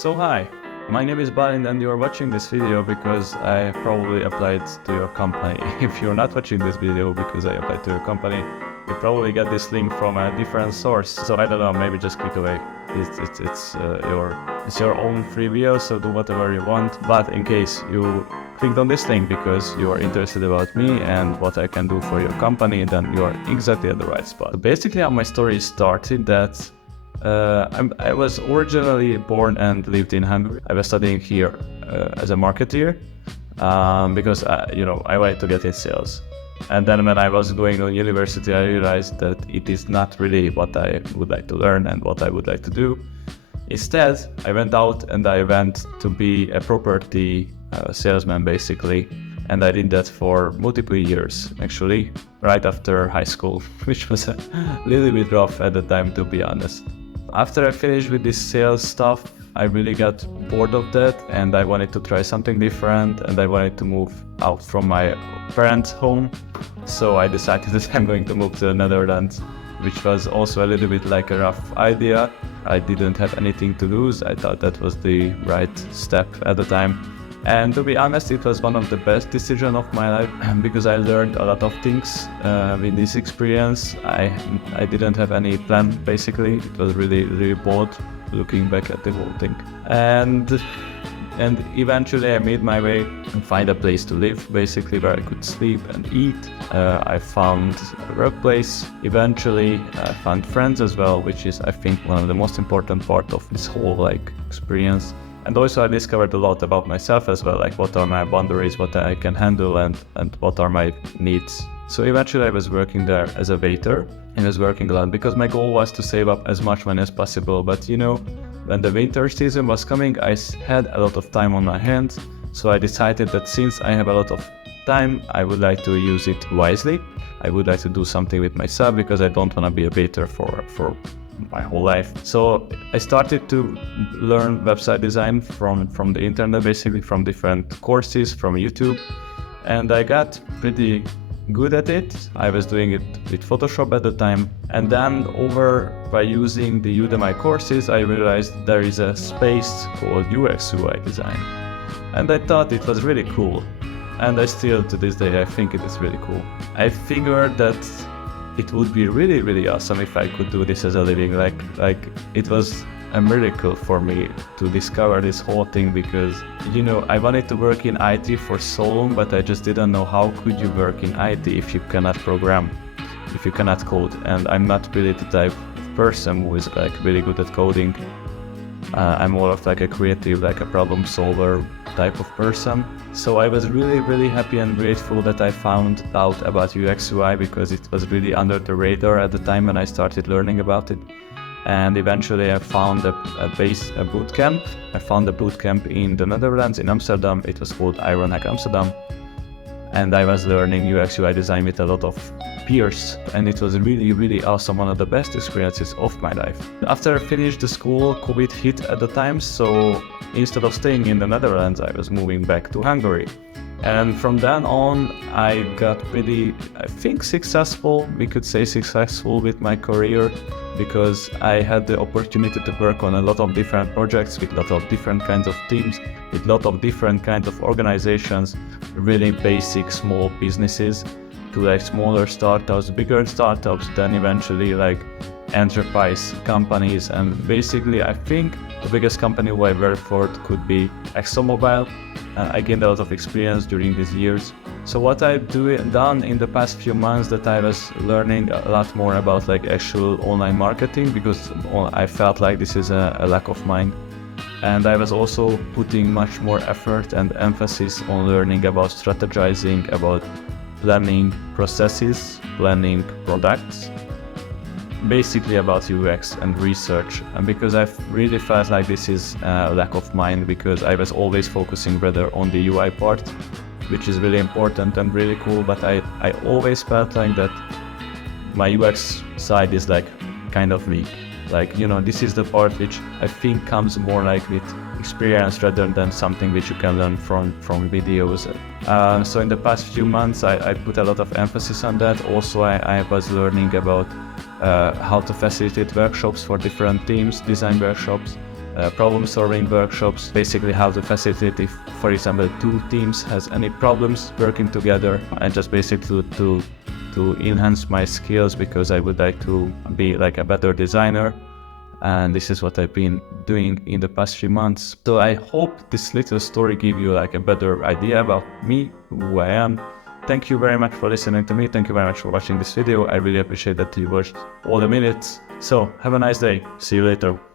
So hi, my name is Bálint and you are watching this video because I probably applied to your company. If you're not watching this video because I applied to your company, you probably get this link from a different source. So I don't know, maybe just click away. It's your own free video, so do whatever you want. But in case you clicked on this link because you are interested about me and what I can do for your company, then you are exactly at the right spot. So basically how my story started that I was originally born and lived in Hungary. I was studying here as a marketeer because I wanted to get in sales. And then when I was going to university, I realized that it is not really what I would like to learn and what I would like to do. Instead, I went out and I went to be a property salesman basically. And I did that for multiple years, actually, right after high school, which was a little bit rough at the time, to be honest. After I finished with this sales stuff, I really got bored of that and I wanted to try something different and I wanted to move out from my parents' home. So I decided that I'm going to move to the Netherlands, which was also a little bit like a rough idea. I didn't have anything to lose. I thought that was the right step at the time. And to be honest, it was one of the best decisions of my life because I learned a lot of things with this experience. I didn't have any plan, basically. It was really bold looking back at the whole thing. And eventually I made my way and find a place to live, basically where I could sleep and eat. I found a workplace. Eventually I found friends as well, which is, I think, one of the most important part of this whole experience. And also I discovered a lot about myself as well, like what are my boundaries, what I can handle and what are my needs. So eventually I was working there as a waiter and I was working a lot because my goal was to save up as much money as possible. But when the winter season was coming, I had a lot of time on my hands. So I decided that since I have a lot of time, I would like to use it wisely. I would like to do something with myself because I don't want to be a waiter for my whole life. So I started to learn website design from the internet, basically from different courses from YouTube, and I got pretty good at it. I was doing it with Photoshop at the time, and then by using the Udemy courses, I realized there is a space called UX UI design, and I thought it was really cool, and I still to this day I think it is really cool. I figured that it would be really awesome if I could do this as a living. Like it was a miracle for me to discover this whole thing because I wanted to work in IT for so long, but I just didn't know how could you work in IT if you cannot program, if you cannot code. And I'm not really the type of person who is really good at coding. I'm more of a creative, a problem solver type of person. So I was really happy and grateful that I found out about UX UI because it was really under the radar at the time when I started learning about it. And eventually I found a bootcamp. I found a bootcamp in the Netherlands, in Amsterdam. It was called Ironhack Amsterdam. And I was learning UX UI design with a lot of peers, and it was really awesome, one of the best experiences of my life. After I finished the school, COVID hit at the time, so instead of staying in the Netherlands, I was moving back to Hungary. And from then on, I got pretty, I think, successful, we could say successful with my career, because I had the opportunity to work on a lot of different projects with a lot of different kinds of teams, with a lot of different kinds of organizations, really basic small businesses, to smaller startups, bigger startups, then eventually enterprise companies. And basically I think the biggest company who I worked for could be ExxonMobil. I gained a lot of experience during these years. So what I've done in the past few months, that I was learning a lot more about actual online marketing, because I felt like this is a lack of mine. And I was also putting much more effort and emphasis on learning about strategizing, about planning processes, planning products, basically about UX and research. And because I really felt like this is a lack of mine, because I was always focusing rather on the UI part, which is really important and really cool, but I always felt like that my UX side is kind of weak. This is the part which I think comes more with experience rather than something which you can learn from videos. So in the past few months, I put a lot of emphasis on that. Also, I was learning about how to facilitate workshops for different teams, design workshops, problem solving workshops, basically how to facilitate if, for example, two teams has any problems working together, and just basically to enhance my skills, because I would like to be like a better designer. And this is what I've been doing in the past 3 months. So I hope this little story gave you like a better idea about me, who I am. Thank you very much for listening to me. Thank you very much for watching this video. I really appreciate that you watched all the minutes. So have a nice day. See you later.